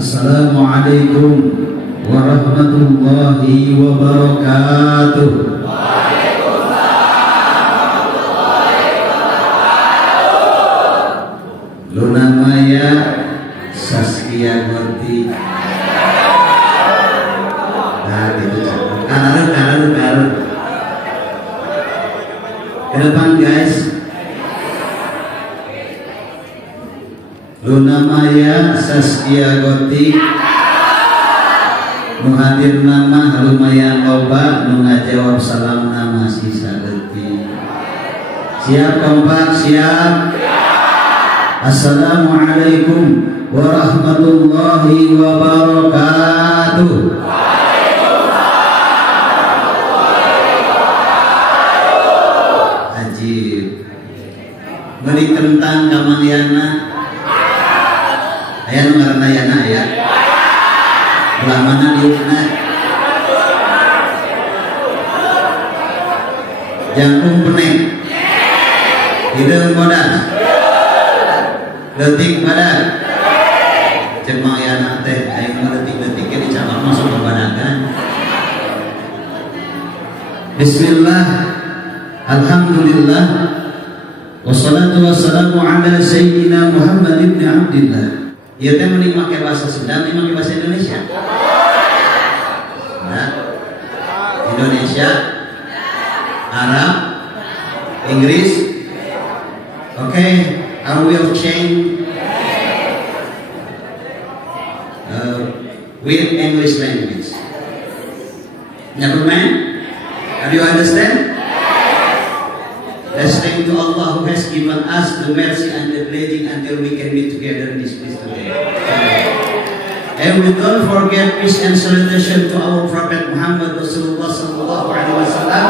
Assalamualaikum warahmatullahi wabarakatuh. Luna Maya Saskia Gorti. Nah, itu kanan. Ke depan guys. Luna Maya Saskia Gorti. Muhadir nama lumayan loba, nu ngajawab salam nama sisa Gorti. Siap kompak, siap. Assalamualaikum warahmatullahi wabarakatuh. Ajib. Beri tentang kamaliana. Aya nu ngaranna Yana ya. Belah mana diukna? Jangkung penek. Hideung modas. Detik badan. Cema Yana teh aya nu detik-detik ge dicabang masuk ke badagan. Bismillah. Alhamdulillah. Wassalatu wassalamu ala sayyidina Muhammad ibn Abdillah. Ieu teh mending make bahasa Sunda, mending make bahasa Indonesia. Nah, Indonesia, Arab, Inggris. Okay, I will change with English language. Never mind. Do you understand? Let's thank to Allah who has given us the mercy and the blessing until we can be together in this place today. And we don't forget peace and salutation to our Prophet Muhammad Rasulullah Sallallahu Alaihi Wasallam.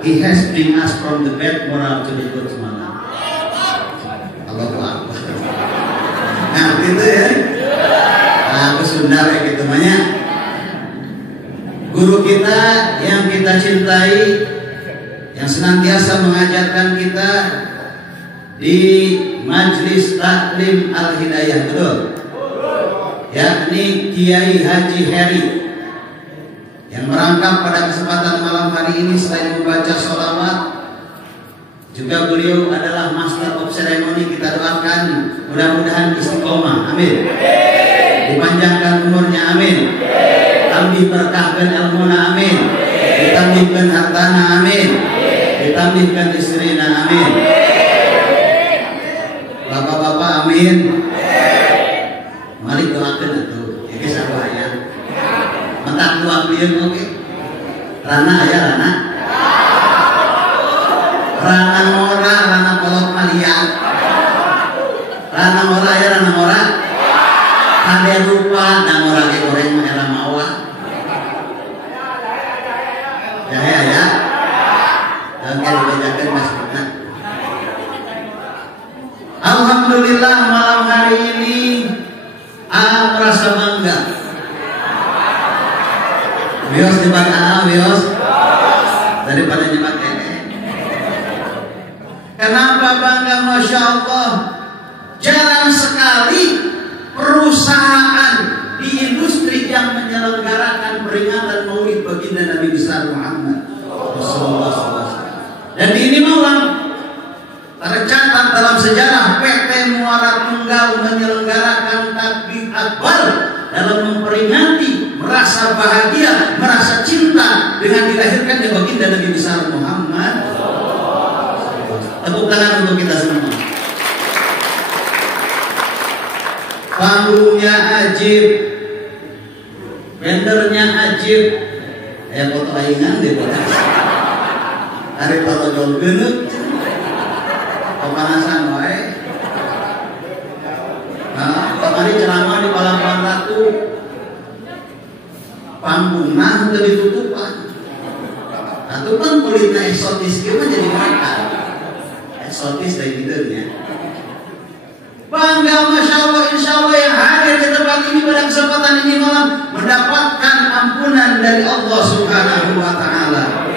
He has bring us from the bad moral to the good malam. Allahu Akbar. Nah gitu ya. Nah Sunda kayak gitu banyak. Guru kita yang kita cintai, yang senantiasa mengajarkan kita di Majelis Taklim Al-Hidayah, betul? Yakni Kiai Haji Heri, yang merangkap pada kesempatan malam hari ini selain membaca sholawat, juga beliau adalah Master of Ceremony. Kita doakan mudah-mudahan istiqomah, amin. Dipanjangkan umurnya, amin. Tambih berkahkan ilmuna, amin. Ditambihkan hartana, amin. Ditambihkan istrina, amin. Bapak-bapak, amin. Mari doakan itu. Ini sabar ya. Mentak doa beliau, oke. Rana ya Rana. Rana Mora, Rana Polok Malia. Rana Mora ya Rana Mora. Ada rupa, Rana Mora ke goreng era mawa. Ya. Oke, dibacakan Mas Bunda. Alhamdulillah malam hari ini merasa bangga. Wios dibaca Wios daripada nyemak ini. Kenapa bangga? Masya Allah. Jarang sekali perusahaan di industri yang menyelenggarakan peringatan Maulid baginda Nabi besar Muhammad Rasulullah SAW. Dan di ini malam tercatat dalam sejarah PT Muara Tunggal menyelenggarakan takbir akbar dalam memperingati, merasa bahagia, merasa cinta dengan dilahirkannya baginda Nabi besar Muhammad. Tepuk tangan untuk kita semua. Panggungnya ajib, bendernya ajib. Foto aingan deh foto. Hari foto jol genut. Pemanasan wae. Nah, kemarin ceramah di Palawan Ratu. Panggungna teu ditutupan. Atuh kan kulitna eksotis kieu jadi makan. Eksotis dari gitu ya. Bangga, Masya Allah, Insya Allah yang hadir di tempat ini pada kesempatan ini malam mendapatkan ampunan dari Allah Subhanahu wa Ta'ala.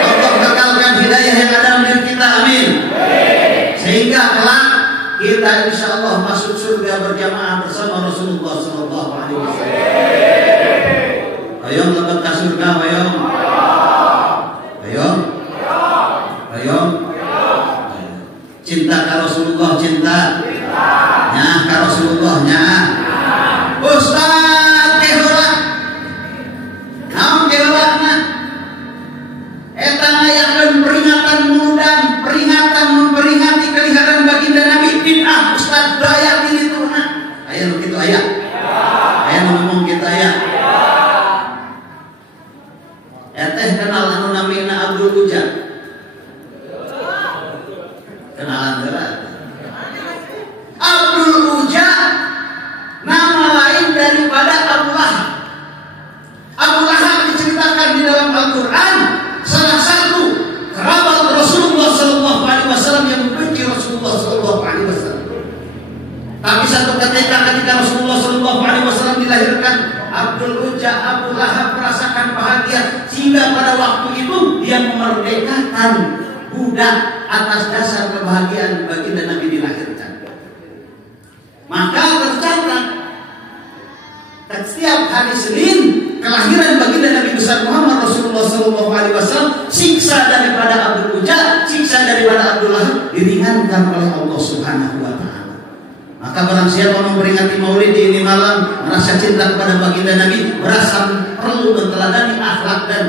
Allah kekalkan hidayah yang ada di kita, amin. Sehingga kelak kita kita insya Allah masuk surga berjamaah bersama Rasulullah Sallallahu Alaihi Wasallam. Ayo lebet ke surga, ayo. Ayo. Ayo. Cinta ke Rasulullah, cinta. Nah, ke Rasulullahnya. Ustaz keheula. Naon keheulana? Eta ngayakeun peringatan mudan, peringatan memperingati keliharan baginda Nabi. Bid'ah Ustaz daya dilituna. Aya nu kitu aya. Aya nu ngomong kitu aya. Eteh kenal anu namina Abdul Uja. Kenalan heula. Abdul Uja nama lain daripada Abu Lahab. Abu Lahab diceritakan di dalam Al-Quran salah satu kerabat Rasulullah Sallallahu Alaihi Wasallam yang membenci Rasulullah Sallallahu Alaihi Wasallam. Tapi satu ketika Rasulullah Sallallahu Alaihi Wasallam dilahirkan, Abdul Uja, Abu Lahab merasakan bahagia sehingga pada waktu itu dia memerdekakan budak atas dasar kebahagiaan baginda Nabi dilahirkan. Maka tercatat setiap hari Senin kelahiran baginda Nabi besar Muhammad Rasulullah Sallallahu Alaihi Wasallam, siksa daripada Abdul Uja, siksa daripada Abdul Lahab diringankan oleh Allah Subhanahu Wa Taala. Maka barang siapa memperingati Maulid di ini malam, merasa cinta kepada baginda Nabi, merasa perlu menteladani akhlak dan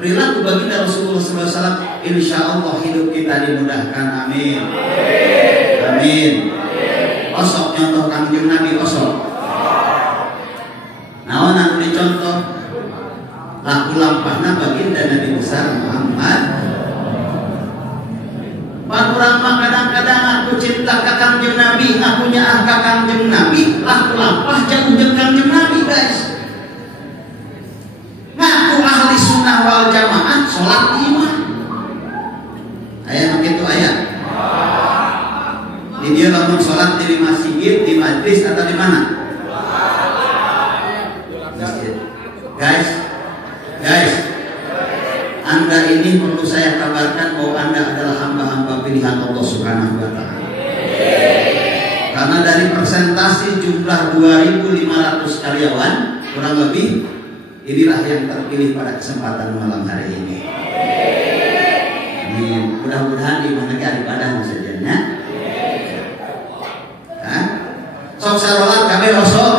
perilaku baginda Rasulullah SAW, insya Allah hidup kita dimudahkan. Amin. Amin. Osok nyontoh kanjeng Nabi osok. Naon anu dicontoh? Laku lampahna baginda Nabi besar Muhammad. Panurang mah kadang-kadang aku cinta ka kanjeng Nabi, aku nyaah ka kanjeng Nabi, laku lampah jauh jeung kanjeng Nabi, guys. Ngaku ahli sunnah wal jamaah, sholat imam. Aya kitu aya. Di dia lamun sholat di masjid, di majlis atau di mana? Masjid. Guys, Anda ini perlu saya kabarkan bahwa Anda adalah hamba-hamba pilihan Allah Subhanahu Wa Taala. Karena dari persentase jumlah 2.500 karyawan kurang lebih, inilah yang terpilih pada kesempatan malam hari ini. Mudah-mudahan di mana ibadah saja. Sok sarolat kabeh osok.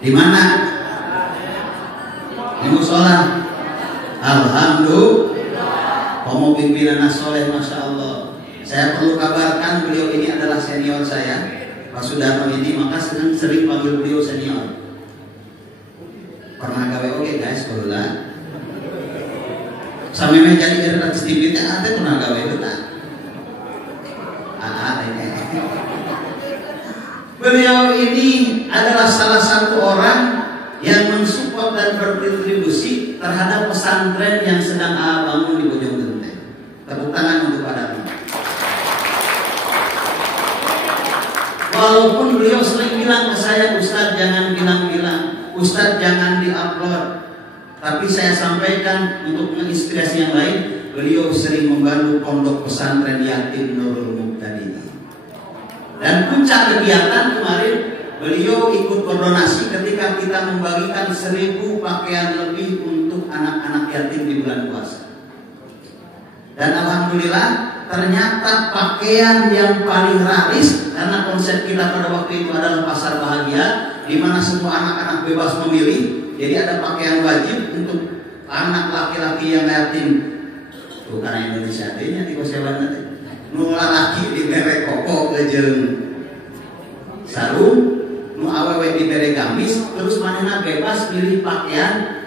Di mana? Di mushola. Alhamdulillah. Komo pimpinan soleh, masya Allah. Saya perlu kabarkan beliau ini adalah senior saya, Pak Sudarno ini, maka sering panggil beliau senior. Pernah gawe oke guys, kebetulan. Sampai menjadi ada sedikitnya ada pernah gawe betul. Ini. Beliau ini adalah salah satu orang yang mensupport dan berkontribusi terhadap pesantren yang sedang bangun di Bojong Genteng. Tepuk tangan untuk Pak Darno. Walaupun beliau sering bilang ke saya, Ustadz jangan bilang-bilang, Ustadz jangan diupload, tapi saya sampaikan untuk menginspirasi yang lain. Beliau sering membantu pondok pesantren yatim Nurul Muqtadi. Dan puncak kegiatan kemarin beliau ikut berdonasi ketika kita membagikan 1.000 pakaian lebih untuk anak-anak yatim di bulan puasa. Dan alhamdulillah ternyata pakaian yang paling laris, karena konsep kita pada waktu itu adalah pasar bahagia, di mana semua anak-anak bebas memilih. Jadi ada pakaian wajib untuk anak laki-laki yang yatim. Bukan Indonesia nya tiba sewa nanti. Nu lalaki dibere koko jeung sarung, nu awewe dibere gamis, terus manehna bebas pilih pakaian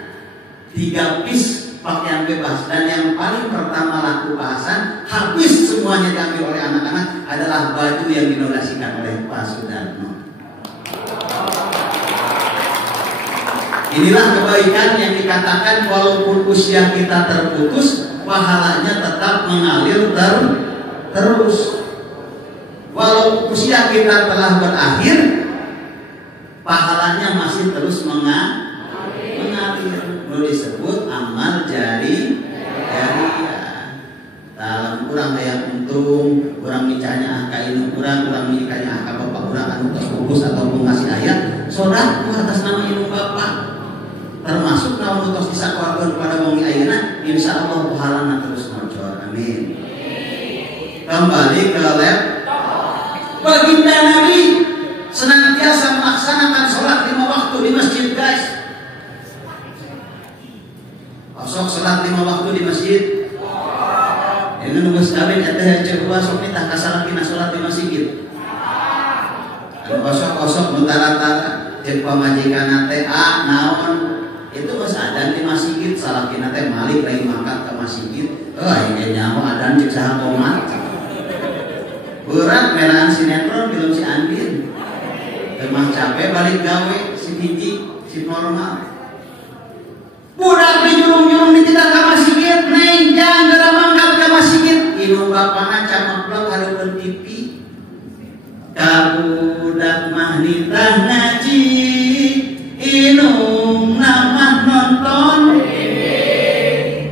3 piece pakaian bebas. Dan yang paling pertama laku bahasan, habis semuanya diambil oleh anak-anak, adalah baju yang didonasikan oleh Pak Sudarno. Inilah kebaikan yang dikatakan walaupun usia kita terputus, pahalanya tetap mengalir terus. Walau usia kita telah berakhir, pahalanya masih terus mengalir. Disebut amal jari. Dalam kurang yang untung kurang micanya angka ini kurang micanya angka bapak kurang anu tos fokus ataupun ngasih ayat soda atas nama ilmu bapak termasuk namun tos disakuarkeun pada wong ayeuna insyaallah pahalana terus ngocor amin. Kembali ke baginda Nabi senantiasa melaksanakan sholat 5 waktu di masjid guys. Osok sholat 5 waktu di masjid. Ini nunggu sekali ada coba sok minta kasalakina sholat di masjid. Osok mentara-tara cek pamajikan teh naon itu mas adan di masjid salakina teh malik lagi mangkat ke masjid. Ini nyaho adan cek saha komat. Berat merahan sinetron film si Andin. Emang capek balik gawe si hiji si normal. Budak dijurung-jurung ditindak ke masjid, neng jangan geura mangkat ke masjid. Inu bapana cameplok hareupeun TV. Ka budak mah nitah ngaji, inung namah nonton.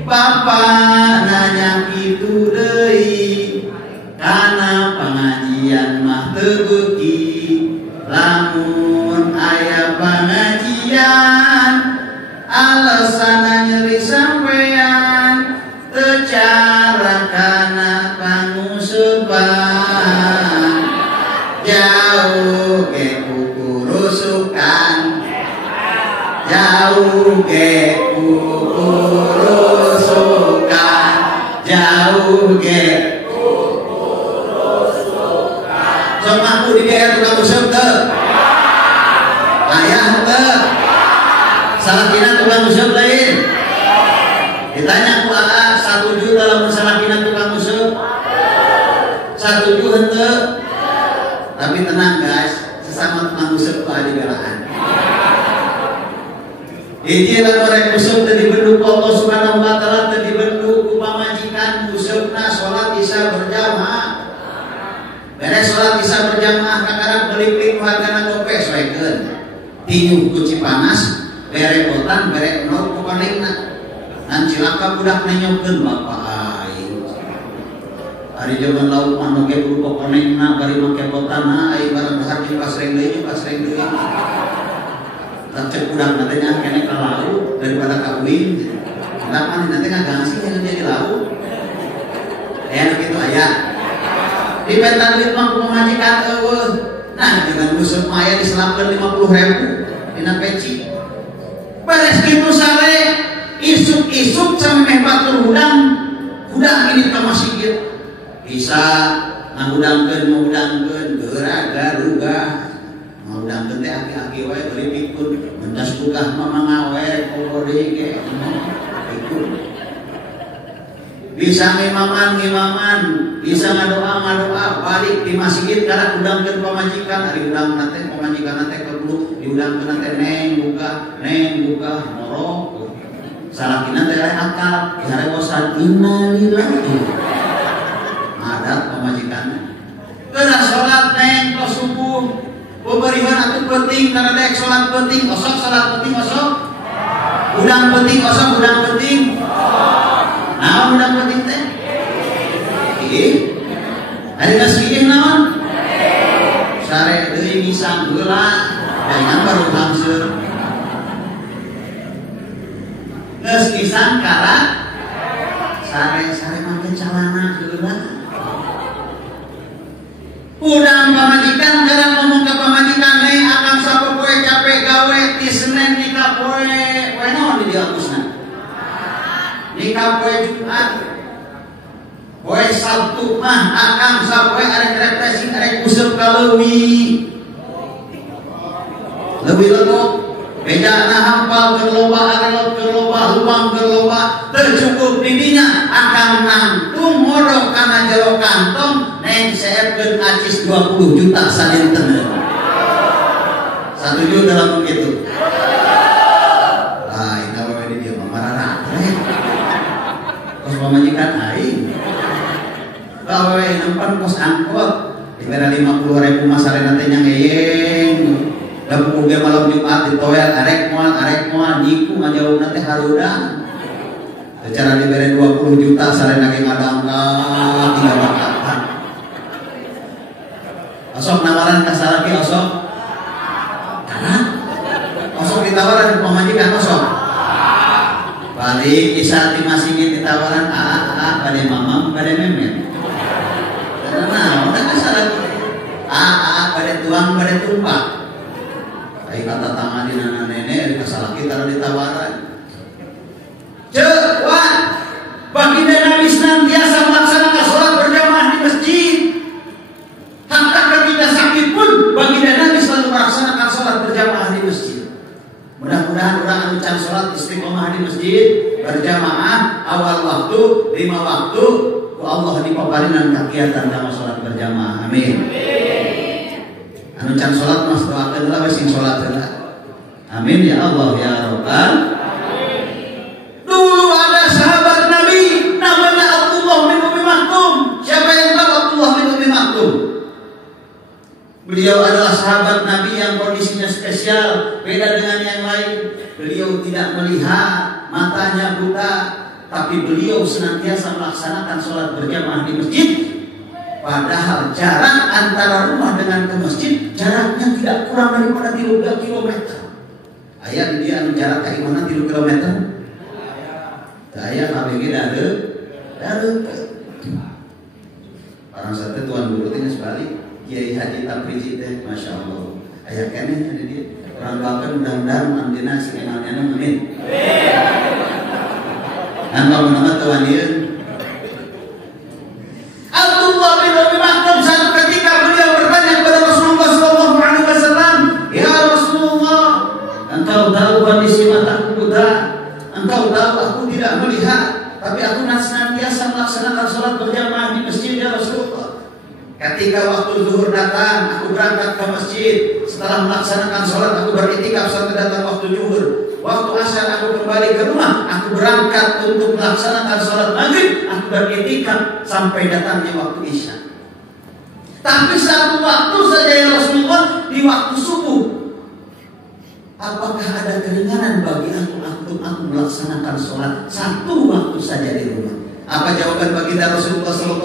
Bapak nanya kitu deui, kana pengajian mah teu beuki. Lamun aya pengajian alasan nyeri sampean tecara kana pangusuban jauh ke kukurusukan jauh ke kukurusukan jauh ke sok aku di daerah tukang usep teu ayah teu salakina tukang usep lain ditanya ku AA 1 juta lamun salakina tukang usep 1 juta henteu tapi tenang guys sesama tukang usep ku adi belaan hiji lamun rek usep teu dibenduk Allah Subhanahu wa taala teu dibenduk ku pamajikan usepna salat isya berjamaah. Beres sholat bisa berjamaah kadang beli hargana gope soekeun tinyuh ku Cipanas berepotan bere nol ku konengna dan cilaka budak nenyokkeun bapak aing ari jaman lauk mah oge berupa konengna bari make potana aing bareng saking pasreng deui cek budak nanti nya kene ka lauk daripada kawin kenapa nanti ngagangsi yang jadi lauk gitu aya di bentar duit mah pemajikan eueuh. Nah, dengan usep maya diselapkeun 50.000 dina peci. Beres kitu sare isuk-isuk sampai batur hudang ini ka masjid. Bisa ngahudangkeun geura garuga. Ngahudangkeun teh aki-aki wae bari pikun. Mentas bukah mah mangawe popo deui ge. Pikun. Bisa ngimaman, bisa ngadoa balik di masjid karena udangkeun pamajikan, ari udang nate pamajikan nate kebluk, diudangkeun nate neng buka morok. Salakina teh akal, diharewosan innalillahi. Adat pamajikan. Keuna salat neng tos subuh. Pemberian atuh penting karena dek salat penting, salat penting osok. Udang penting osok, udang penting. Nah, udah penting teh. Hari kasih naon? Sare deui misang heula, jangan baru langsung. Geus misang karat. Sare make calana heula. Udah pamajikan jarang ngomong ke pamajikan nih akan sapopoe capek gawe ti Senin ti kapoe naon di diapusna. Nikah poe Jumat poe Sabtu mah akang sapoe arek represi arek usep kaleuwi leuwih legok bejana hampal keur loba arelot keur loba lubang keur loba teu cukup di dinya akang nangtung modok kana jero kantong neng seepkeun acis 20 juta sadinten 1 juta dalam begitu pemajikan aing gawe nempan kos angkot dibere 50.000 masarena teh nya ngeyeng da puguh malam Jumat ditoel arek moal niku ngajauna teh harudang secara dibere 20 juta sarena ge ngadangka 3 rakaat Osok nawaran ka salaki osok. Hah? Osok ditawaran pemajikan osok. Balik kisah ti masingin ditawaran pada mamam pada memet. Karena udah salaki. Pada tuang pada tumpah. Ai kata tangan di nana nenek di salaki taruh ditawaran. Cepat, baginda Nabi senantiasa melaksanakan sholat berjamaah di masjid. Hatta ketika sakit pun baginda Nabi selalu melaksanakan sholat berjamaah di masjid. Mudah-mudahan orang anu can sholat istiqomah di masjid berjamaah awal waktu 5 waktu ku Allah dipaparinan kegiatan sama sholat berjamaah. Amin. Anu can sholat mas doakeun lah sing sholat heula. Amin ya Allah ya Rabbal. Dulu ada sahabat Nabi namanya Abdullah bin Umi Maktum. Siapa yang tahu Abdullah bin Umi Maktum? Beliau adalah sahabat Nabi yang kondisinya spesial, beda dengan yang lain. Beliau tidak melihat, matanya buta, tapi beliau senantiasa melaksanakan sholat berjamaah di masjid. Padahal jarak antara rumah dengan ke masjid jaraknya tidak kurang daripada 3 kilometer. Ayah dia jarak kayak mana 3 kilometer? Saya KBG ada, orang satu tuan guru tinggal sebalik, Kiai Haji Tabriji teh, masya Allah. Ayah kene ada dia, orang bahkan mudah-mudahan mandina sekenalnya amin. Dan kalau nama tuan dia, Abdullah bin Umi Maktum satu ketika beliau bertanya kepada Rasulullah SAW, ya Rasulullah, engkau tahu kondisi mataku buta. Engkau tahu aku tidak melihat, tapi aku senantiasa melaksanakan sholat berjamaah di masjid ya Rasulullah. Ketika waktu zuhur datang, aku berangkat ke masjid. Setelah melaksanakan sholat, aku beriktikaf sampai datang waktu zuhur. Waktu asar aku kembali ke rumah, aku berangkat untuk melaksanakan sholat maghrib. Aku beriktikaf sampai datangnya waktu isya. Tapi satu waktu saja ya Rasulullah, di waktu subuh. Apakah ada keringanan bagi aku untuk aku melaksanakan sholat satu waktu saja di rumah? Apa jawaban baginda Rasulullah SAW?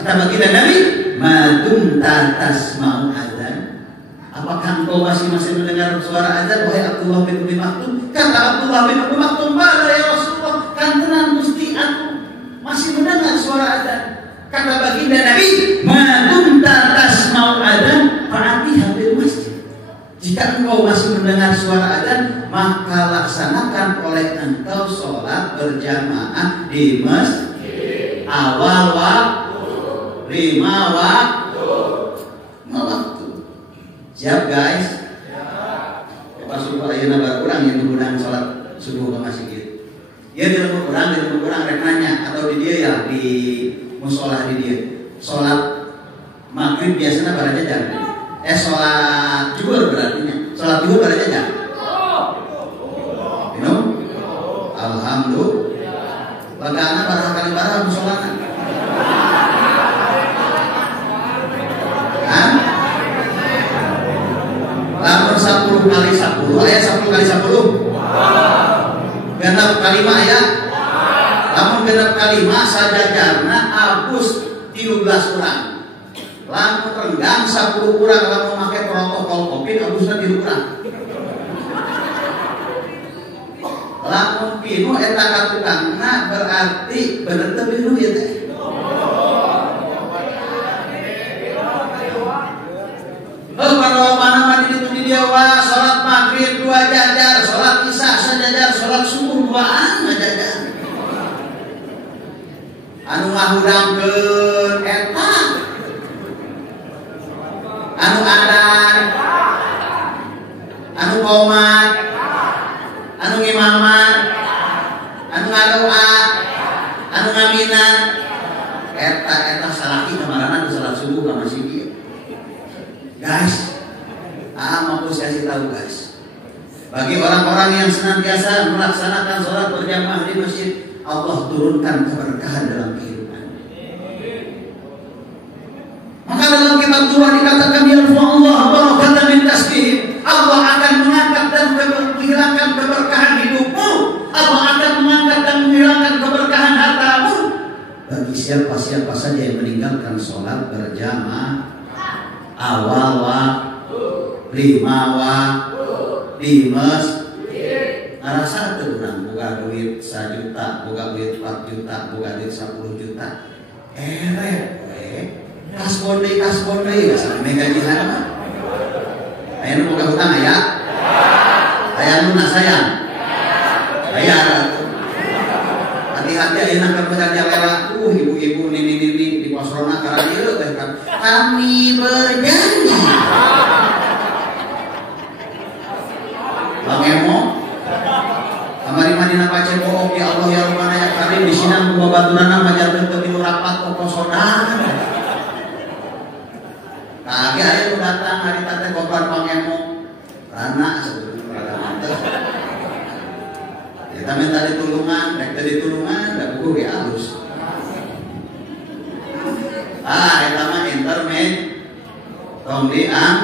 Kata baginda Nabi, "Madum tasma'u adzan." Apakah engkau masih mendengar suara azan, wahai Abdullah bin Umi Maktum? Kata Abdullah bin Umi Maktum, "Bala ya Rasulullah, kan tenang Gusti aku masih mendengar suara azan." Kata baginda Nabi, "Madum tasma'u adzan, fa'atiha bil masjid." Jika engkau masih mendengar suara azan, maka laksanakan oleh engkau sholat berjamaah di masjid. Awal waktu, 5 waktu. Siap guys? Pas subuh ayeuna berkurang yang menggunakan sholat subuh ke masjid. Ya di rumah kurang rek nanya atau di dia ya di musola di dia. Sholat maghrib biasanya pada jam. Sholat zuhur berarti sholat zuhur pada jam. Minum? Alhamdulillah. Bagaimana para kali para musolana? Kan? Lamun 10 kali 10, ayat 10 kali 10. Genap kalima ya. Lamun genap kalima sajajarna hapus 13 orang. Lamun renggang 10 kurang, lamun make protokol Covid abusna 3 kurang. Lamun pinu eta katukangna berarti bener teh pinu ya teh. Kalau mana di itu dia salat maghrib 2 jajar, salat isya sajajar, salat subuh 2an ngajajar. Anu ngahudangkeun eta anu adan, anu qomat, anu ngimaman, anu ngadoa, anu ngaminan, eta salaki kemarin anu salat subuh ka masjid. Guys, mampus kasih tahu guys. Bagi orang-orang yang senantiasa melaksanakan sholat berjamaah di masjid, Allah turunkan keberkahan dalam kehidupan. Maka dalam kitab Tuhan dikatakan yarfa'ullah barakatan min tasbih. Allah akan mengangkat dan menghilangkan keberkahan hidupmu. Allah akan mengangkat dan menghilangkan keberkahan hartamu. Bagi siapa saja yang meninggalkan sholat berjamaah. awal waktu, lima waktu, dimes, ngerasa tuh orang buka duit 1 juta, buka duit 4 juta, buka duit 10 juta, kas bonde, sampai gajian mah. Ayo buka hutang ya? Ayah lunas sayang. Ayah. Hati-hati ayeuna keur bekerja lela. Ibu-ibu nini di pos rona karena ieu kan. Kami berjanji. Bang Emo. Kamari manina pace bohong ya Allah ya Rabbana ya Karim di sini gua baturana majalkeun teu tilu rapat pokok saudara. Kage aya nu datang hari teh korban Bang Emo. Rana sebelum rada mantep. Kita minta ditulungan, rek teh ditulungan, da buku ge alus. Eta mah internet. Tong diang.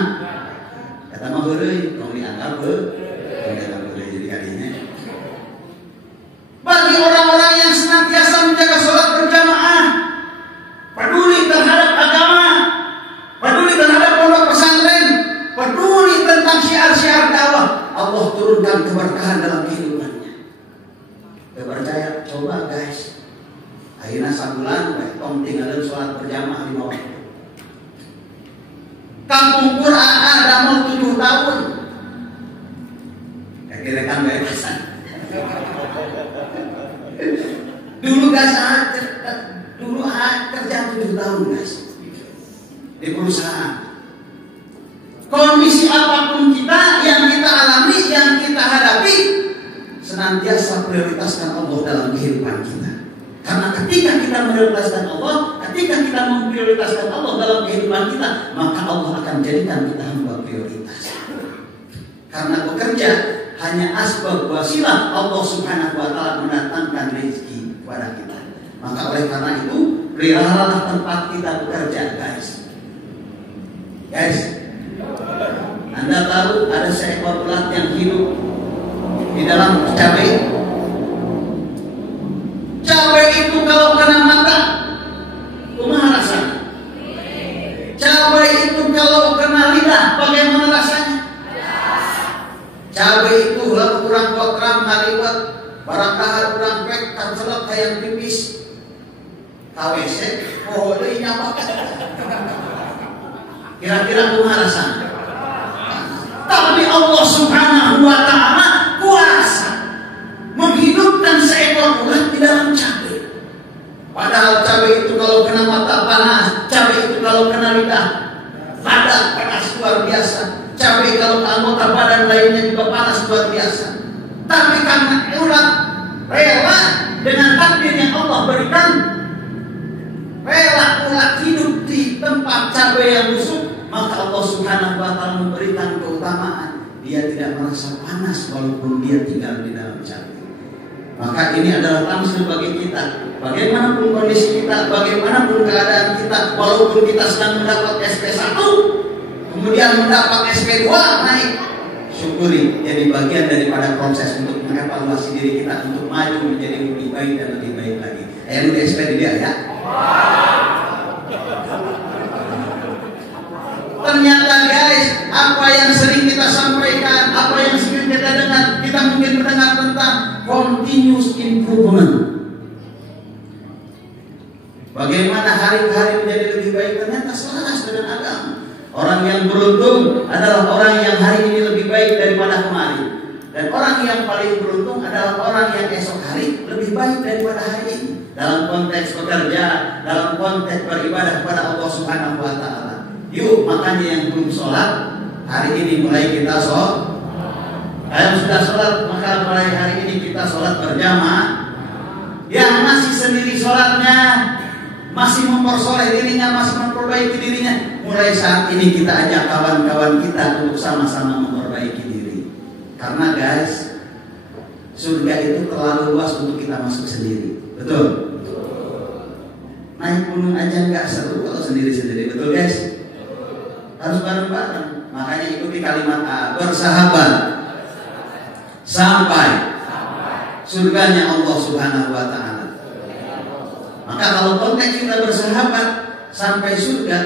Eta mah heureuy, tong dianggap heureuy jadi kadinya. Bagi orang-orang yang senantiasa menjaga sholat berjamaah, peduli terhadap agama, peduli terhadap pondok pesantren, peduli tentang syiar-syiar dakwah, Allah turunkan keberkahan dalam kehidupannya. Percaya, coba guys. Akhirnya sabulan, tong tinggalin sholat berjamaah 5 waktu. Kampung Quran ada mau 7 tahun. Kira-kira bebasan. Dulu guys, dulu kerja 7 tahun guys di perusahaan. Kondisi apapun kita yang kita alami, yang kita hadapi, senantiasa prioritaskan Allah dalam kehidupan kita. Karena ketika kita memprioritaskan Allah, ketika kita memprioritaskan Allah dalam kehidupan kita, maka Allah akan jadikan kita hamba prioritas. Karena bekerja hanya asbab wasilah Allah Subhanahu wa taala mendatangkan rezeki kepada kita. Maka oleh karena itu, peliharalah tempat kita bekerja, guys. Guys, Anda tahu ada seekor ulat yang hidup di dalam cabai. Cabai itu kalau kena mata, kumaha rasanya? Cabai itu kalau kena lidah, bagaimana rasanya? Cabai itu lalu kurang potram ngaliwat, barang kahar kurang pek, kancelak kayak pipis, KWC, oh deui nyapak. Kira-kira kumaha rasanya? Tapi Allah Subhanahu wa taala kuasa menghidupkan seekor ulat di dalam cabai. Padahal cabai itu kalau kena mata panas, cabai itu kalau kena lidah panas luar biasa. Cabai kalau ke anggota badan lainnya juga panas luar biasa. Tapi karena ulat rela dengan takdir yang Allah berikan, rela ulat hidup di tempat cabai yang busuk, maka Allah Subhanahu wa taala memberikan keutamaan. Dia tidak merasa panas walaupun dia tinggal di dalam cabai. Maka ini adalah tamsil bagi kita. Bagaimanapun kondisi kita, bagaimanapun keadaan kita, walaupun kita sedang mendapat SP1, kemudian mendapat SP2 naik, syukuri, jadi bagian daripada proses untuk mengevaluasi diri kita untuk maju menjadi lebih baik dan lebih baik lagi. Ayo di SP dia ya. Ternyata guys, apa yang sering kita sampaikan, apa yang sering kita dengar, kita mungkin mendengar tentang continuous improvement. Bagaimana hari ke hari menjadi lebih baik, ternyata selaras dengan agama. Orang yang beruntung adalah orang yang hari ini lebih baik daripada kemarin. Dan orang yang paling beruntung adalah orang yang esok hari lebih baik daripada hari ini. Dalam konteks bekerja, dalam konteks beribadah kepada Allah Subhanahu wa taala. Yuk, makanya yang belum sholat, hari ini mulai kita sholat. Yang sudah sholat, maka mulai hari ini kita sholat berjamaah. Yang masih sendiri sholatnya, masih mempersoleh dirinya, masih memperbaiki dirinya, mulai saat ini kita ajak kawan-kawan kita untuk sama-sama memperbaiki diri. Karena guys, surga itu terlalu luas untuk kita masuk sendiri. Betul? Naik gunung aja nggak seru kalau sendiri-sendiri. Betul guys? Harus bareng-bareng. Makanya ikuti kalimat A, bersahabat sampai surganya Allah Subhanahu wa taala. Maka kalau konteks kita bersahabat sampai surga,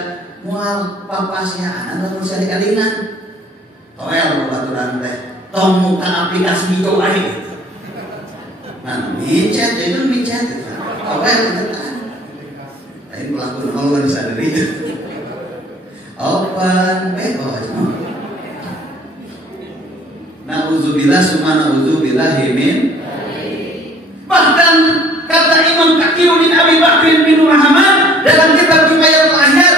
mual papasiaan lamun sari-alingan. Toel babaturan teh. Tong muka aplikasi itu aja. Nah, micet itu micet. Toel kan. Lain pelaku nol disadari. Open semua. Nauzubillah summa nauzubillah min. Bahkan kata Imam Taqiyuddin Abi Bakr bin Muhammad dalam kitab Kifayatul Ahyar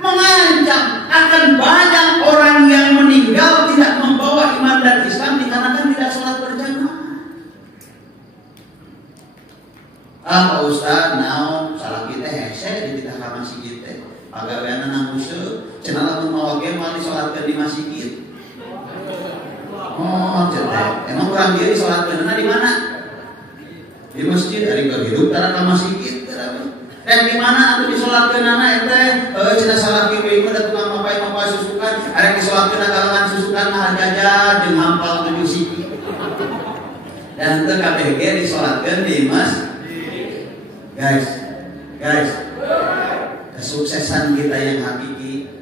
mengancam akan banyak orang yang meninggal tidak membawa iman dan Islam dikarenakan tidak sholat berjamaah. Pak Ustaz, naon salah kita hese di kita ka masjid teh. Pagaweana nang useuh, cenah lamun mawa ge moal disolatkeun di masjid. Oh, cetek. Emang urang ieu disolatkeunna di mana? Di masjid ari hidup tara ka masjid di mana atuh disolatkeun anak teh cenah salaki we da tukang mapai susukan arek disolatkeun kalangan susukan mah jajar jeung hampal 7 siki dan teu kabeh ge disolatkeun di masjid. Guys kesuksesan kita yang hakiki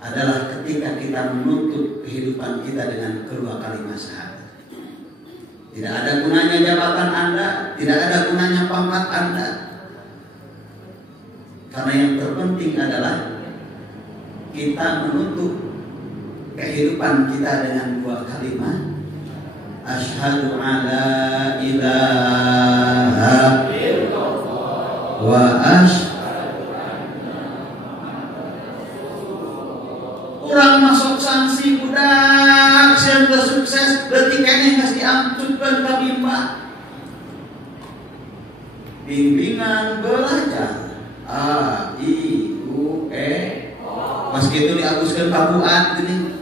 adalah ketika kita menutup kehidupan kita dengan kedua kalimat syahadat. Tidak ada gunanya jabatan Anda, tidak ada gunanya pangkat Anda. Karena yang terpenting adalah kita menutup kehidupan kita dengan dua kalimat. Asyhadu alla ilaha illallah wa urang masuk sanksi budak sian sukses detik ini geus diamcutkeun ka bimba. Bimbingan belajar A, I, U, E. Pas gitu dihapuskan pabuan gini.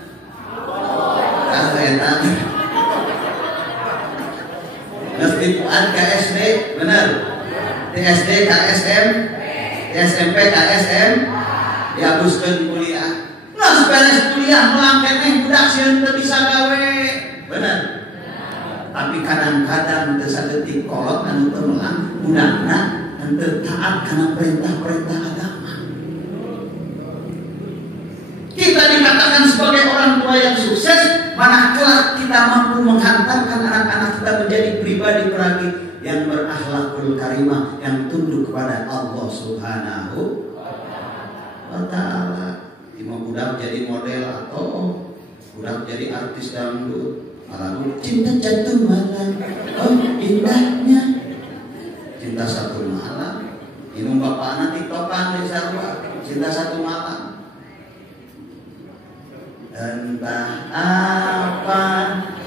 Eta. Geus dipuan ka SD, bener. Di SD ka SM, di SMP ka SM, dihapuskan kuliah. Geus beres kuliah melang keneh budak sieun teu bisa gawe. Bener. Tapi kadang-kadang teu saeutik kolot anu teu melang budakna teu taat karena perintah-perintah agama. Kita dikatakan sebagai orang tua yang sukses, manakala kita mampu menghantarkan anak-anak kita menjadi pribadi peragi yang berakhlakul karimah, yang tunduk kepada Allah Subhanahu wa Ta'ala. Mau budak jadi model atau budak jadi artis dangdut, malah cinta jatuh malam, oh indahnya cinta satu malam. Minum bapakna tiktokan di sarua cinta satu malam. Entah apa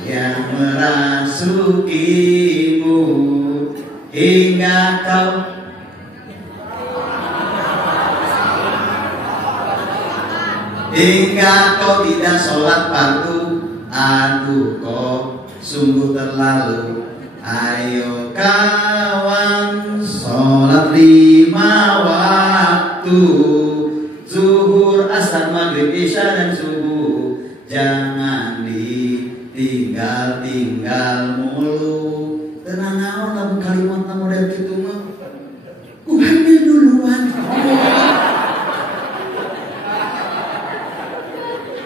yang merasukimu hingga kau tidak sholat fardu. Aduh kok sungguh terlalu. Ayo kawan sholat 5 waktu, zuhur, asar, maghrib, isya dan subuh. Jangan ditinggal-tinggal mulu. Tenang naon lamun kalimat model kitu mah. Hamil duluan.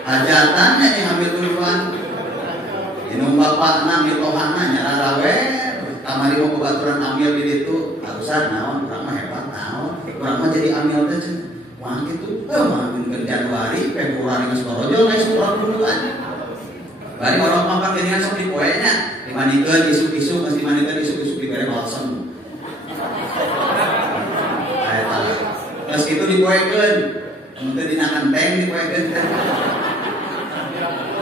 Hajatannya yang hamil duluan. Inung bapakna mitohana nyara rawe, kamari mau kebaturan amil di ditu, harusan naon, urang mah hebat naon, urang mah jadi amil teh cenah. Wah kitu, mah ke Januari, Februari geus borojol geus urang duluan. Bari orang makan geuningan sok dipoenya, dimanikeun isuk-isuk, geus dimanikeun isuk-isuk dibere balsem. Eta. Geus kitu dipoekeun, mun teu dina kenteng dipoekeun teh.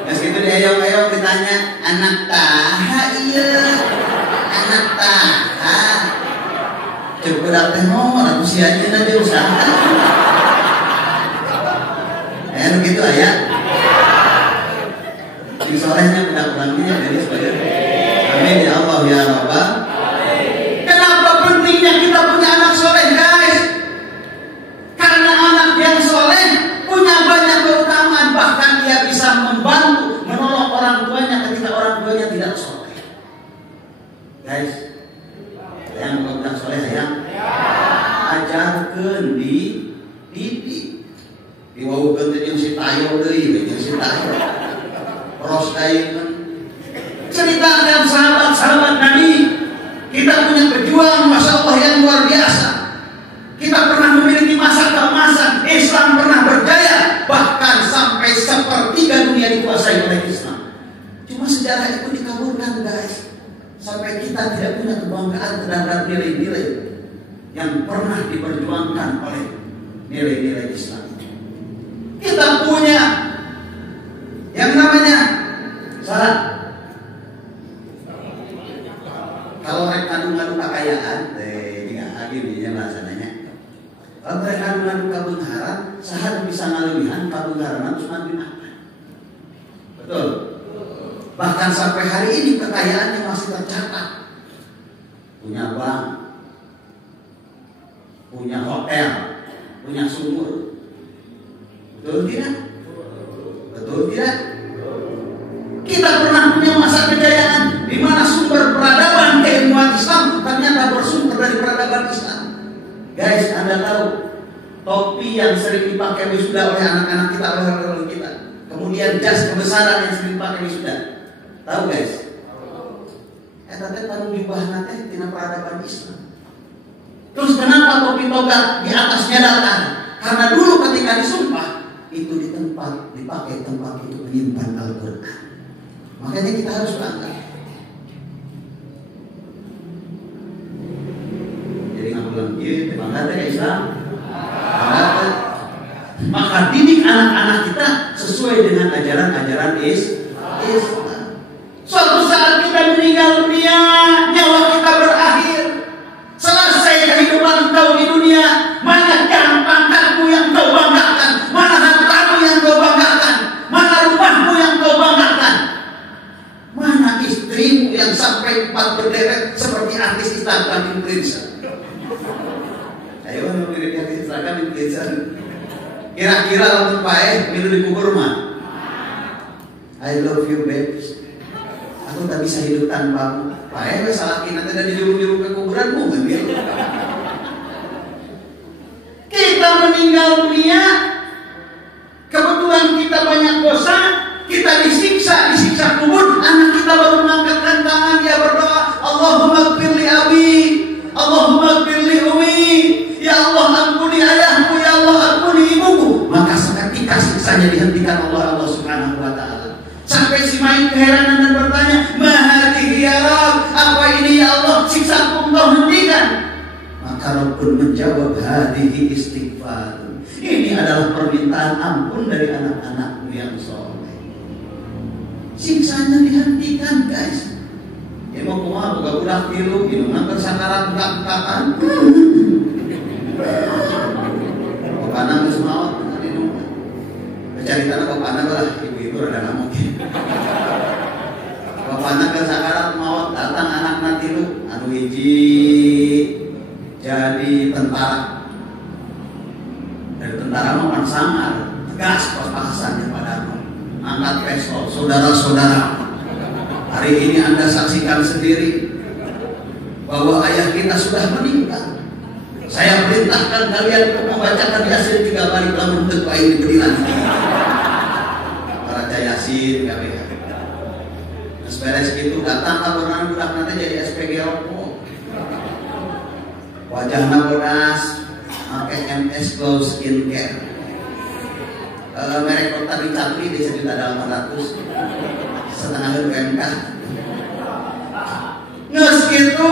Geus kitu diayong-ayong ditanya, anak taha ieu. Anak taha. Ceuk budak teh moal atuh si anjeunna dia usaha. Anu kitu aya. Di solehnya budak-budaknya dari sebagai. Amin ya Allah ya Rabbal. Kenapa pentingnya kita punya anak soleh, guys? Karena anak yang soleh punya banyak keutamaan, bahkan dia bisa membantu menolong orang tuanya ketika orang tuanya tidak soleh. Guys, yang budak soleh ya, ajarkan di Diwaukeun teh jeung si tayo deui, jeung si tayo. Ros dayeun. Ceritakan sahabat-sahabat Nabi. Kita punya pejuang, masya Allah, yang luar biasa. Kita pernah memiliki masa keemasan. Islam pernah berjaya, bahkan sampai sepertiga dunia dikuasai oleh Islam. Cuma sejarah itu dikaburkan, guys. Sampai kita tidak punya kebanggaan terhadap nilai-nilai yang pernah diperjuangkan oleh nilai-nilai Islam. Kita punya yang namanya salah. Kalau mereka ngadu kekayaan, jika akhirnya bahasanya. Kalau mereka ngadu kabungharan, sahat bisa ngalebihan kabungharan terus mandi apa? Betul. Bahkan sampai hari ini kekayaannya masih tercatat. Punya bank, punya hotel, punya sumur. Betul tidak? Betul tidak? Kita pernah punya masa kejayaan di mana sumber peradaban keilmuan Islam ternyata bersumber dari peradaban Islam. Guys, Anda tahu topi yang sering dipakai wisuda oleh anak-anak kita, oleh orang kita. Kemudian jas kebesaran yang sering dipakai wisuda. Tahu guys? Eta teh tanggung jawab nanti tina peradaban Islam. Terus kenapa topi toga di atasnya datar? Karena dulu ketika disumpah itu di tempat dipakai tempat itu menyimpan Al-Quran. Makanya kita harus bangga. Jadi nggak bilang gitu, bangga ya Islam. Bangga. Maka didik anak-anak kita sesuai dengan ajaran-ajaran Islam. Suatu saat kita meninggal dunia, nyawa kita berakhir. Selesai kehidupan kau di dunia, mana jam pangkatmu yang kau banggakan, mana hartamu yang kau banggakan, mana rumahmu yang kau banggakan, mana istrimu yang sampai 4 berderet seperti artis Instagram influencer. Ayo mirip artis Instagram influencer. Kira-kira lamun pae milu dikubur mah. I love you babes. Aku tak bisa hidup tanpamu. Pae we salaki nanti ada dijuru-juru ke kuburanmu kan gitu. Kita meninggal dunia, kebetulan kita banyak dosa, kita disiksa kubur, anak kita baru mengangkatkan tangan, dia berdoa, Allahumma ighfir li abi, Allahumma ighfir li ummi, ya Allah ampuni ayahku, ya Allah ampuni ibuku. Maka seketika siksanya dihentikan Allah Subhanahu wa taala. Sampai si Main keheranan dan bertanya, "Mahadihi ya Rabb, apa ini ya Allah, siksaku engkau hentikan?" Maka Rabbun menjawab, "Hadihi istighfar." Ini adalah permintaan ampun dari anak-anakmu yang soleh. Siksanya dihentikan, guys. Ya mau kumaha boga budak tilu, inungna keur sakarat budak-budakan. Bapana geus maot, inungna. Caritana bapana lah, ibu-ibu rada mungkin. Bapana keur sakarat maot, datang anakna tilu, anu hiji jadi tentara. Dari tentara mah sangar, tegas pas-pasannya padamu. Angkat pistol, saudara-saudara. Hari ini Anda saksikan sendiri bahwa ayah kita sudah meninggal. Saya perintahkan kalian untuk membacakan Yasin 3 kali lamun teu aing diberi lagi. Para Yasin kabeh. Terus beres gitu datang laporan budak nanti jadi SPG rokok. Wajahna bodas, pakai MS Glow Skincare. Merek kota dicapli di 1.800.000, setengah UMK. Nges gitu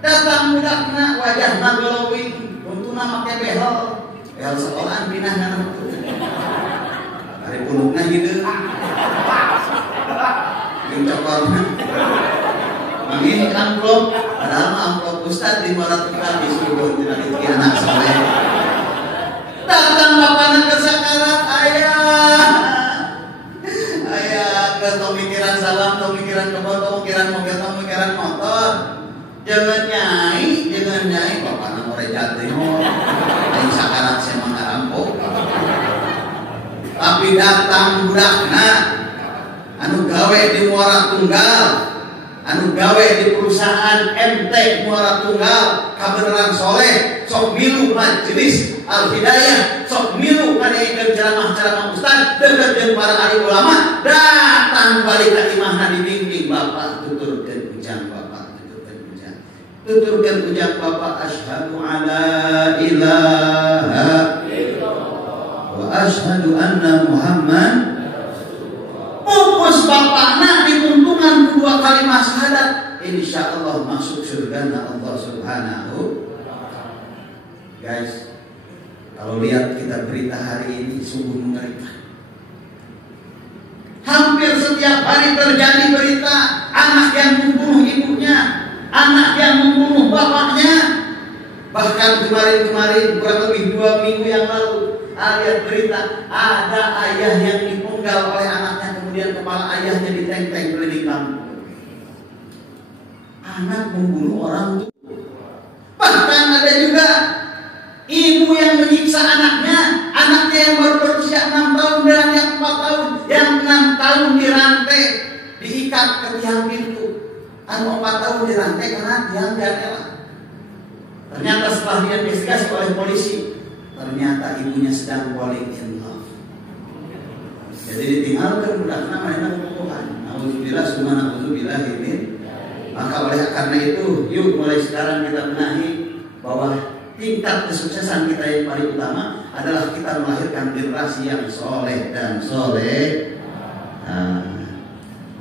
datang budakna wajahna glowing, untuna make behel sekolahan pinahna. Hari punukna hideung. Jeung cokorna. Mangin amplop, padahal amplop Ustaz di 500 kali disuruh tina rezeki anak soleh. Datang bapana ke sakarat, ayah pemikiran salam, pemikiran kebon, pemikiran mobil, pemikiran motor. Jangan nyai, bapana more jatuh. Aing sakarat saya mangarampok. Tapi datang budakna anu gawe di Muara Tunggal, anu gawe di perusahaan MT Muara Tunggal, kabeneran soleh sok milu majelis Al-Hidayah, sok milu kadang ceramah-ceramah ustaz, dekat dengan para ahli ulama, datang balik ke imahna dibimbing bapak tuturkeun ujang bapak tuturkeun ujang bapak asyhadu alla ilaha illallah wa asyhadu anna Muhammad. Pupus bapakna dituntungan kedua kalimat syahadat, insyaallah masuk surga Allah Subhanahu. Guys, kalau lihat kita berita hari ini sungguh mengerikan. Hampir setiap hari terjadi berita anak yang membunuh ibunya, anak yang membunuh bapaknya. Bahkan kemarin kurang lebih 2 minggu yang lalu lihat berita ada ayah yang dipenggal oleh anaknya, kemudian kepala ayahnya ditenteng keliling kampung. Anak membunuh orang tua. Bahkan ada juga ibu yang menyiksa anaknya yang baru berusia 6 tahun dan yang 4 tahun, yang 6 tahun dirantai, diikat ke tiang pintu, 4 tahun dirantai karena tiang jendela. Ternyata setelah diinvestigasi oleh polisi, ternyata ibunya sedang falling in love. Jadi ditinggalkan budak namanya pembunuhan. Nauzubillah summa nauzubillah min. Maka oleh karena itu, yuk mulai sekarang kita benahi bahwa tingkat kesuksesan kita yang paling utama adalah kita melahirkan generasi yang soleh dan soleh.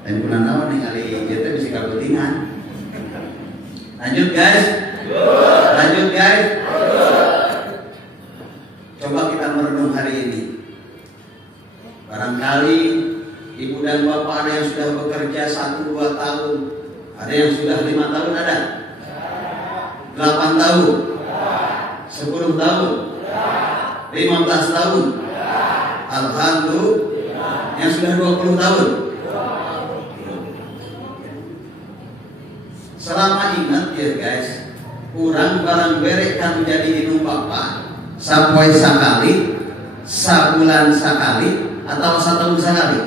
Dan punan naon ningali kita bisa kabutingan. Lanjut guys. Coba kita merenung hari ini. Barangkali ibu dan bapak ada yang sudah bekerja 1-2 tahun, ada yang sudah 5 tahun, ada 8 tahun, 10 tahun, 15 tahun, alhamdulillah, yang sudah 20 tahun. Selama ingat ya guys, kurang barang berek kan menjadi hidung bapak sapoe sakali, sabulan sakali, atau setahun sekali?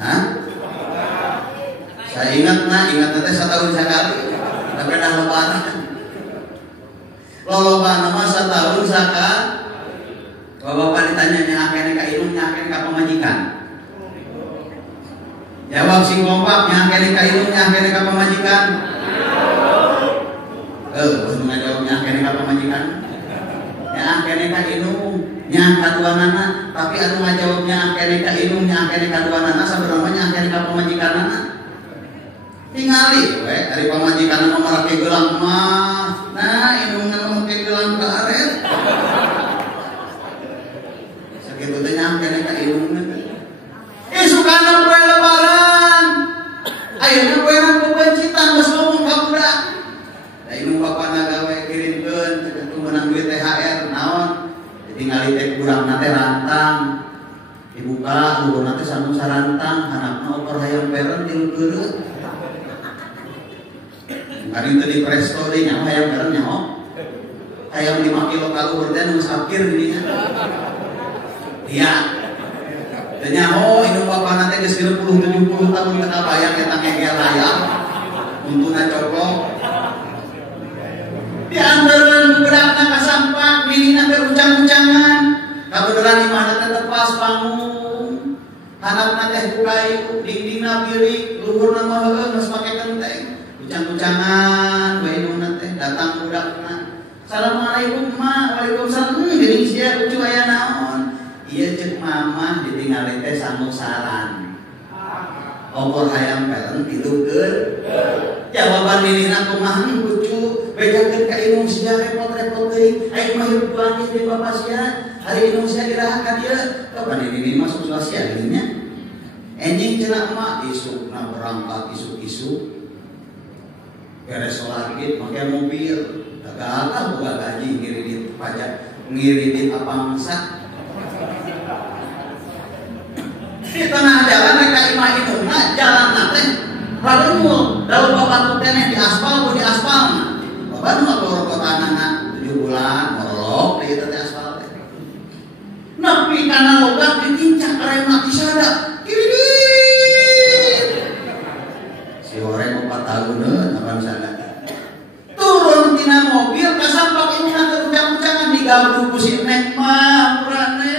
Hah? Saya ingat nanti setahun sekali. Tapi dah lebaran. Loloban nama setahun sekali. Bapak ditanya nyaken ka ilmu, nyaken ka pemajikan. Jawab sing kompak, nyaken ka ilmu, nyaken ka pemajikan. Terus ngajawab nyaken ka pemajikan. Nyaken ka ilmu, nyaken kaduanana, tapi anu ngajawabnya nyaken ka ilmu, nyaken kaduanana sabenerna nyaken ka pemajikanana. Tingali we dari pemajikan mah marake gelang mah. Nah, indungna make gelang karet. Sakitu teh nyangkene ka indungna. Isukana poe lebaran. Ayeuna poe pembencitan geus ngomong ka budak. Da indung bapana gawe kirimkeun teu meunang duit THR naon. Tingali teh kurangna teh rantang. Dibuka luhurna teh sanu sarantang, hanapna opor hayam peren tilu geureut. Hari itu di presto deh nyawa ayam garam nyawa ayam 5 kilo kaluhur dan musafir dirinya. Iya. Dan nyawa indung bapak nanti geus 60-70 tahun kena bayang eta ngegel ayam. Untuna cokok. Di antareun beberakna ka sampah, minina teh uncang-uncangan. Kabeneran imahna teh tepas bangun. Hanapna teh ku kayu, dindingna birik, luhurna mah heueuh geus make genteng. Ucang-ucangan, wainuna teh datang budakna. Assalamualaikum ma, waalaikumsalam. Geuning sia lucu aya naon? Ieu ceuk mamah ditinggali teh samusaran. Opor hayam peren tilukeun. Jawaban minina kumaha lucu, bejakeun ka inung sia repot-repot teuing. Aing mah hirup duaan di bapak sia. Hari inung sia diraha ka dieu. Kapan ini masuk sia geunya? Enjing cenah mah isukna berangkat isuk-isuk. Beres sholat gitu, pakai mobil, gagal buka gaji, ngiridit pajak, ngiridit apa mangsa. Di tengah jalan mereka imah itu, jalan nanti, padahal dalam bapak tukennya di aspal, di aspal, bapak nu keluar kota anak 7 bulan, morok di itu aspal. Napi karena logam ditincak karena mati sadar, kiridit. Si orang 4 tahun, apa sana? Turun digabung ku si Nek mah urane.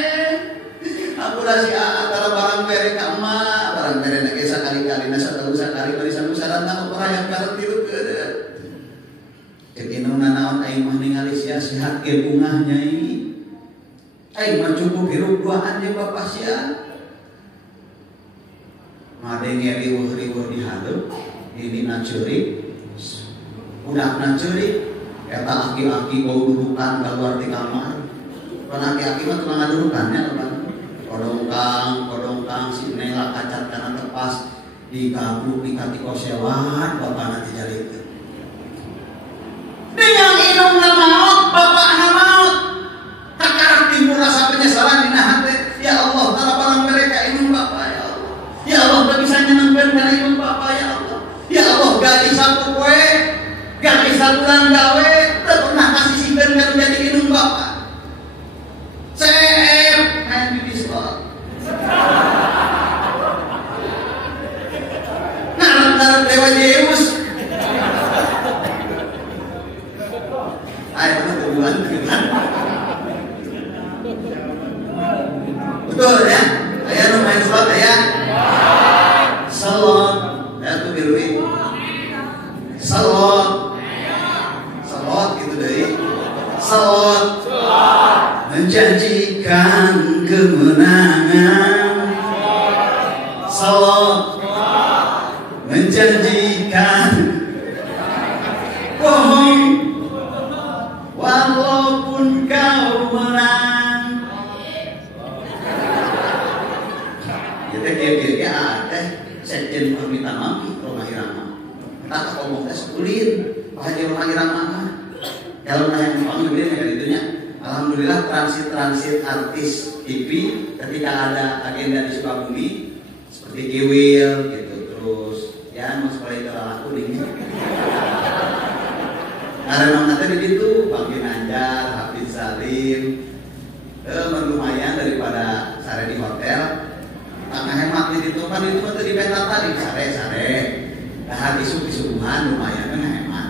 Ampura si antara barang mere ka mah, barang mere na ge sakali-kali na satalu sakali bari samusarana orang yang karep tilu keudeuh. Cek inuna naon aing mah ningali sia sehat ge bungah nyai. Aing mah cukup hirup duaan jeung Bapak sia. Madenge riweuh-riweuh di haleup, ini naceurik. Udah naceurik, eta aki-aki bau dudukan keluar di kamar. Pan aki-aki mah tukang ngadudukannya teman. Kodong-kang si Nela kacat kana tepas digabung di katiko sewat bapana dijalikeun. Dengan inungna maot, bapakna maot. Kakarak timbul rasa penyesalan dina hate. Ya Allah, tara barang mereka inung bapak ya Allah. Ya Allah, tak bisa nyenengkeun kana inung bapak ya Allah. Ya Allah, gaji saku poe, gaji sabulan gawe, teu pernah kasih sikeun kana jadi inung bapak. Cep, main di diskot. Ngarep-ngarep Dewa Zeus. Ayo teman-teman. Betul ya? Aya nu main slot aya? Salot. Ya tuh biruin. Salot. Salot gitu deui. Salot. Menjanjikan kemenangan. Salot. Menjanjikan bohong walaupun kau menang. Jadi kira-kira ada sekjen perminta mami rumah irama. Tak ngomong tes kulin, Pak Haji rumah irama mah. Kalau nanya panggil beli kayak gitunya. Alhamdulillah transit artis TV ketika ada agenda di Sukabumi seperti Kiwil gitu, terus ya mau sekolah itu laku ini. Ada nama tadi itu Bang Ginanjar, Hafiz Salim, lumayan daripada sare di hotel. Tak hemat di situ kan itu tadi peta tadi sare. Dah isu-isuhan lumayan kan hemat.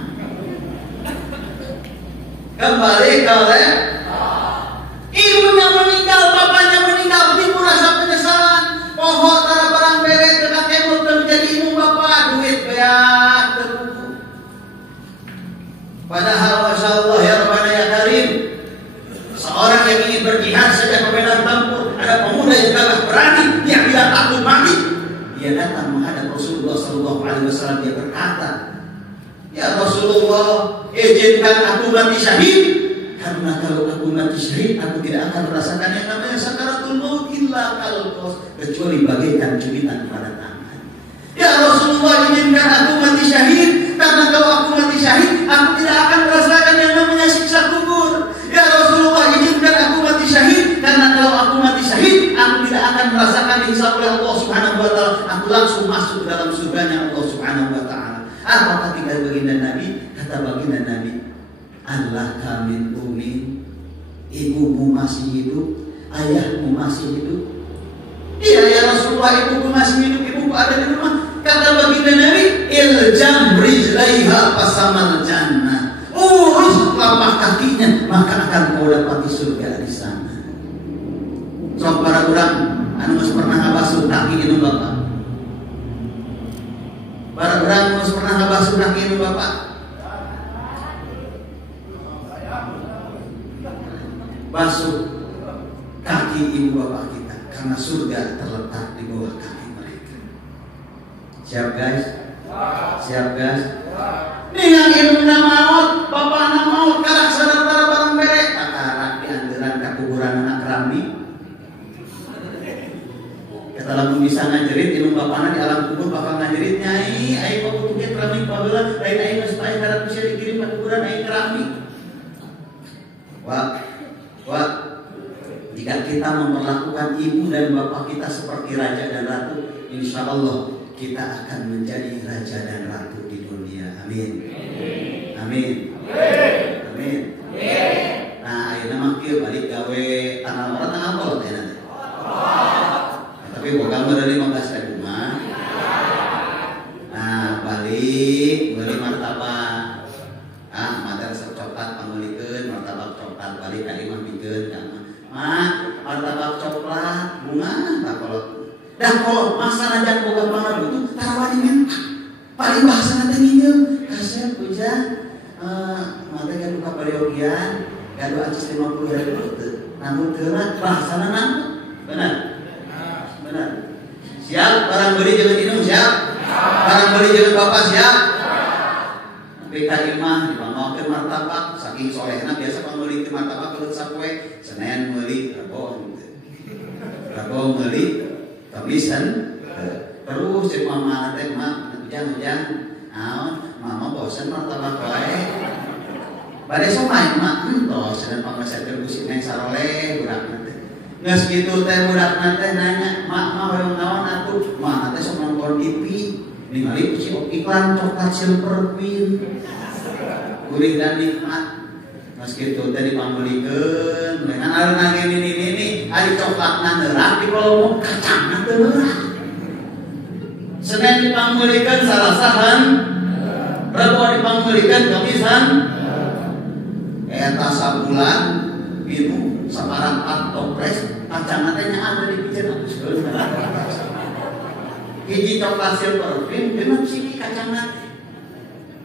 Kembali ke ibunya meninggal, bapaknya meninggal, timbul rasa penyesalan. Pohon tara barang bere teu kakemut teu menjadi ibu bapak, duit beak teu. Padahal Masya Allah ya Rabbana ya Karim, seorang yang ingin berjihad sejak medan tempur, ada pemuda yang gagah berani, yang tidak takut mati. Dia datang menghadap Rasulullah SAW. Dia berkata, ya Rasulullah, izinkan aku mati syahid. Karena kalau aku mati syahid, aku tidak akan merasakan yang namanya sakaratul maut illa kalqos, kecuali bagaikan cubitan pada tangan. Ya Rasulullah, izinkan aku mati syahid. Karena kalau aku mati syahid, aku tidak akan merasakan yang namanya siksa kubur. Ya Rasulullah, izinkan aku mati syahid. Karena kalau aku mati syahid, aku tidak akan merasakan dihisab oleh Allah Subhanahu wa Ta'ala. Aku langsung masuk ke dalam surganya Allah Subhanahu wa Ta'ala. Apa kata baginda Nabi? Kata baginda Nabi, Allah kamin umi, ibumu masih hidup, ayahmu masih hidup. Iya ya Rasulullah, ibuku masih hidup, ibuku ada di rumah. Kata baginda Nabi, iljam rijlaiha pasamal jannah. Urus telapak kakinya, maka akan kau dapati surga di sana. Sok para urang anu geus pernah ngabasuh kaki inung bapak. Para urang geus pernah ngabasuh kaki inung bapak. Basuh kaki ibu bapak kita, karena surga terletak di bawah kaki mereka. Siap guys? Siap guys? Dengan ilmu maut, bapak maut, karak sadar para barang berek, kakarak di anggaran kakuburan anak rami. Kita langsung bisa ngajarit ilmu bapakna di alam kubur, bakal ngajarit nyai, ayo bapak tuket rami pabelah, lain ayo mas pakai karak bisa dikirim kakuburan ayo rami. Wah, jika kita memperlakukan ibu dan bapak kita seperti raja dan ratu, insya Allah kita akan menjadi raja dan ratu di dunia. Amin. Amin. Amin. Nah, ayeuna mah kieu balik gawe tanggal orang tanggal apa teh nanti? Tapi boga mah dari 15.000 mah. Nah, balik martabak. Mater coklat pangulikeun martabak coklat balik ka Dan kalau masalah jangan boga pengaruh itu tarawani mentak. Paling bahasa nanti nginjem kasih hujan mata gaduh kapariogian gaduh acis 50 hari dulu namun telat bahasa nanti benar benar siap barang beli jangan minum siap barang beli jangan bapak siap BK imah dibangun martabak saking solehna biasa pembeli ke martabak kalau sapue Senin beli Rabu beli Kamis terus cek mama teh mah hujan mama bosan martabak wae bade somai mah entos dan pangaset terbusi neng saroleh budak teh geus kitu teh budak teh nanya mak hoyong naon atuh mah teh sok nonton TV ningali si iklan coklat silver queen gurih dan nikmat geus kitu teh dipambelikeun dengan areuna ini ari coklatna neurak di kolom kacangna teu neurak Senin dipambelikeun Salasahan Rabu dipambelikeun Kamisan eta sabulan minum sabarang toples kacangna teh nya ada di pijen apuskeun hiji coklat silver queen genep siki kacangna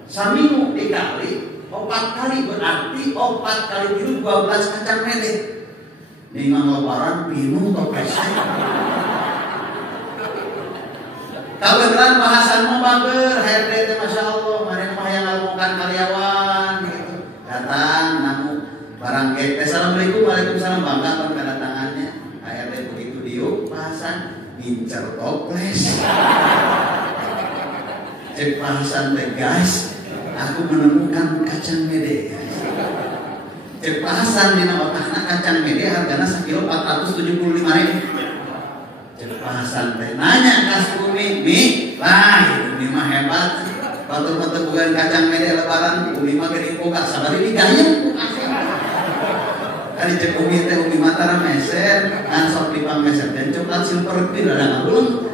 saminggu dikali 4 kali berarti 4 kali 3 12 kacang mede ningan lebaran bingung toples kabeneran bahasan mah bager HRD teh masyaallah marina mah yang ngalungkan karyawan gitu datang namu barang teh assalamualaikum waalaikumsalam bangga kan kedatangannya HRD begitu diuk bahasan ngincer toples cek bahasan teh guys aku menemukan kacang mede cek bahasan dina otakna kacang mede hargana sakilo 475.000 bahasan teh nanya kas Umi lah ini mah hebat foto-foto bukan kacang mede lebaran Umi mah gede boga sabari digayeng kali cek Umi teh Umi Mataram meser kan sok dipang meser dan coklat silver queen ada ngabulung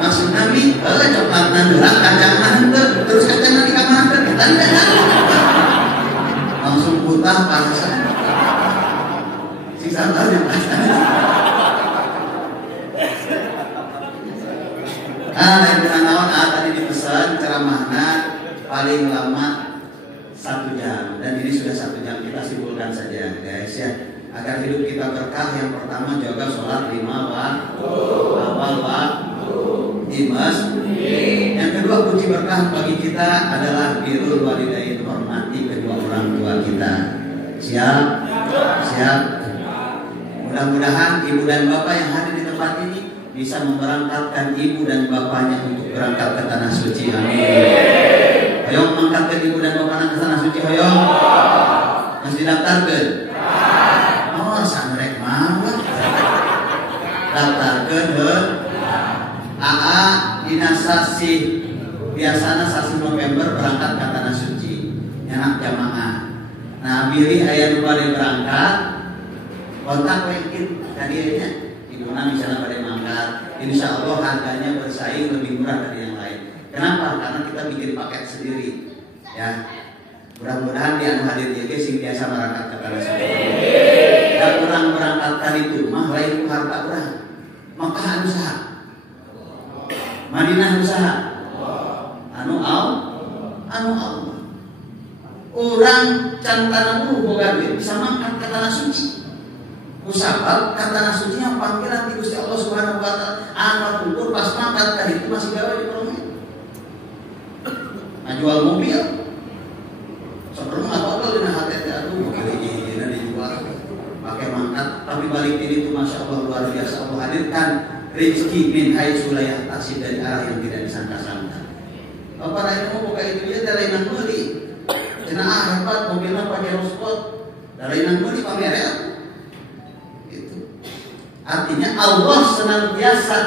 maksud Nabi coklat nanderak kacang nanter terus kacang nanti kamar nanter kita tidak langsung putah bahasan sisa tahu yang bahasan lain dengan naon tadi dipesan ceramahna paling lama 1 jam dan ini sudah 1 jam kita simpulkan saja guys ya agar hidup kita berkah yang pertama jaga sholat 5 waktu awal waktu di masjid yang kedua kunci berkah bagi kita adalah birrul walidain hormati kedua orang tua kita siap siap mudah-mudahan ibu dan bapak yang hadir di tempat ini bisa memberangkatkan ibu dan bapaknya untuk berangkat ke tanah suci. Amin. Ayo mengangkatkan ibu dan bapaknya ke tanah suci. Ayo. Mas didaftarkan. Oh, sangrek mawar. Daftarkan ke AA Dinas Sasi. Biasanya sasi November berangkat ke tanah suci. Anak jamaah. Nah, pilih ayah nu bade berangkat. Kontak mungkin kadirnya. Ibuna misalnya pada mangkat, insya Allah harganya bersaing lebih murah dari yang lain. Kenapa? Karena kita bikin paket sendiri, ya. Mudah-mudahan yang hadir jadi sing biasa berangkat ke tanah suci. Dan orang berangkatkan itu mah lain harta orang. Makkah usaha, Madinah usaha, anu Allah. Orang cantana buru boga bisa mangkat ke tanah suci. Usabab kata tanah suci yang panggilan di Gusti Allah Subhanahu wa taala anak ukur pas mangkat tadi itu masih gawe di perumah. Jual mobil. Sebelum apa dina hati aduh mobil ini dijual pakai mangkat tapi balik ini itu masya Allah luar biasa Allah hadirkan rezeki min haitsu la yahtasib dari arah yang tidak disangka-sangka. Apa lain mau buka itu dia dari nang meuli. Cenah hebat mobilnya pakai rospot. Dari nang meuli pamerel. Artinya Allah senantiasa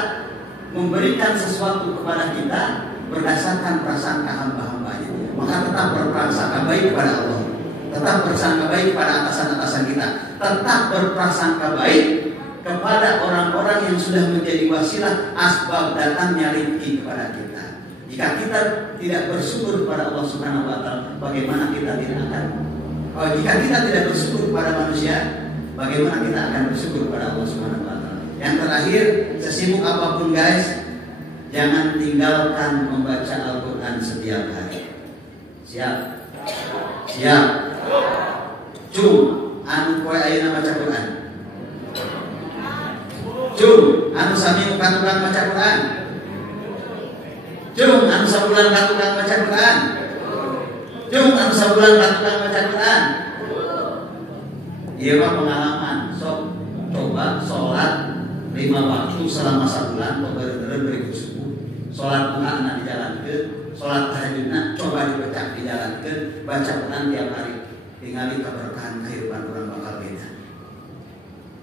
memberikan sesuatu kepada kita berdasarkan prasangka hamba-hambanya. Maka tetap berprasangka baik kepada Allah, tetap bersangka baik kepada atasan-atasan kita, tetap berprasangka baik kepada orang-orang yang sudah menjadi wasilah asbab datangnya rezeki kepada kita. Jika kita tidak bersyukur kepada Allah Subhanahu wa taala, bagaimana kita tidak akan? Jika kita tidak bersyukur kepada manusia, bagaimana kita akan bersyukur kepada Allah Subhanahu wa taala? Yang terakhir, sesibuk apapun guys, jangan tinggalkan membaca Al-Quran setiap hari. Siap? Siap? Cum, anu koe ayeuna maca Quran. Cum, anu sami muka tukang maca Quran. Cum, anu sabulan ka tukang maca Quran. Cum, anu sabulan ka tukang maca Quran. Ieu mah pengalaman. Sok coba sholat 5 waktu selama sebulan, bener-bener berikut subuh. Sholat duha na dijalankeun, sholat tahajudna coba dibaca dijalankeun, baca Quran tiap hari. Tingali keberkahan kehidupan orang bakal beda.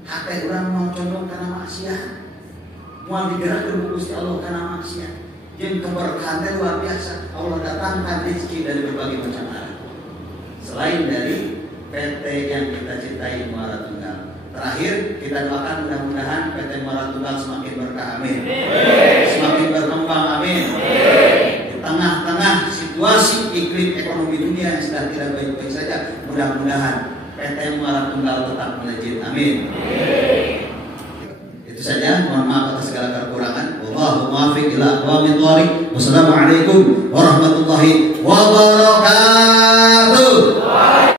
Hate urang mau condong kana maksiat, moal digerakkeun ku Gusti Allah kana maksiat. Jeung keberkahan teh luar biasa. Allah datangkan rezeki dari berbagai macam arah. Selain dari PT yang kita cintai Muara Tunggal. Terakhir kita doakan mudah-mudahan PT Muara Tunggal semakin berkah, amin. Semakin berkembang, amin. Di tengah-tengah situasi iklim ekonomi dunia yang sedang tidak baik-baik saja, mudah-mudahan PT Muara Tunggal tetap melejit, amin. Itu saja, mohon maaf atas segala kekurangan. Wallahu muwaffiq ila aqwamit thoriq. Wassalamualaikum warahmatullahi wabarakatuh.